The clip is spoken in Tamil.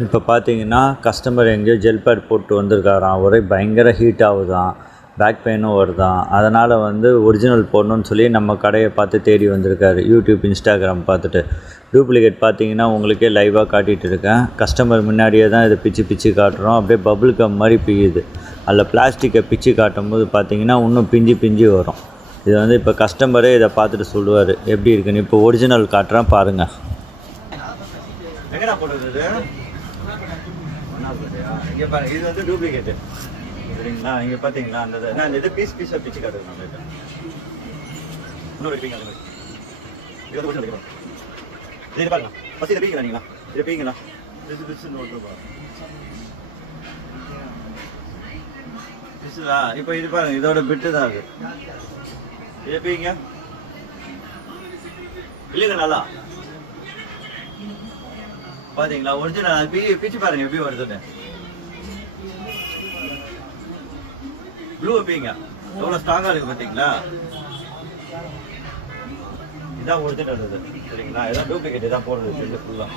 இப்போ பார்த்தீங்கன்னா கஸ்டமர் எங்கேயோ ஜெல் பேட் போட்டு வந்திருக்காராம், ஒரே பயங்கர ஹீட் ஆகுதாம், பேக் பெயினும் வருதாம். அதனால் வந்து ஒரிஜினல் போடணும்னு சொல்லி நம்ம கடையை பார்த்து தேடி வந்திருக்காரு. யூடியூப், இன்ஸ்டாகிராம் பார்த்துட்டு. டூப்ளிகேட் பார்த்தீங்கன்னா உங்களுக்கே லைவாக காட்டிகிட்டு இருக்கேன். கஸ்டமர் முன்னாடியே தான் இதை பிச்சு பிச்சு காட்டுறோம். அப்படியே பபுள் கம் மாதிரி பிய்யுது. அதில் பிளாஸ்டிக்கை பிச்சு காட்டும் போது பார்த்தீங்கன்னா இன்னும் பிஞ்சு பிஞ்சு வரும். இது வந்து இப்போ கஸ்டமரே இதை பார்த்துட்டு சொல்லுவார் எப்படி இருக்குன்னு. இப்போ ஒரிஜினல் காட்டுறேன் பாருங்கள். எங்கடா போடுறது? இங்கே பாருங்க, இது வந்து டூப்ளிகேட்டு சரிங்களா. இங்கே பார்த்தீங்களா அந்த நான் இது பீஸ் பீஸாக பிச்சு காட்டுறேன். நம்ம இன்னொரு பீங்க அந்த மாதிரி இது வந்து ஒரிஜினல். இது பாருங்க, ஃபஸ்ட் இதை பீங்களா நீங்களா, இதை பீங்களா பிசு பிசுன்னு ஓட்டுருப்பா பிசுதா. இப்போ இது பாருங்க, இதோட பிட்டு தான் அது. இதை பீங்க இல்லைங்க நல்லா பாத்தீங்களா ஒரிஜினல் பிச்சு பாருங்க எப்படி வருதுன்னு. ப்ளூ வைப்பீங்க எவ்வளோ ஸ்ட்ராங்காக இருக்குது பார்த்தீங்களா. இதான் ஒரிஜினல் இது சரிங்களா. இதான் டூப்ளிகேட் இதான் போடுறது இது ஃபுல்லாக.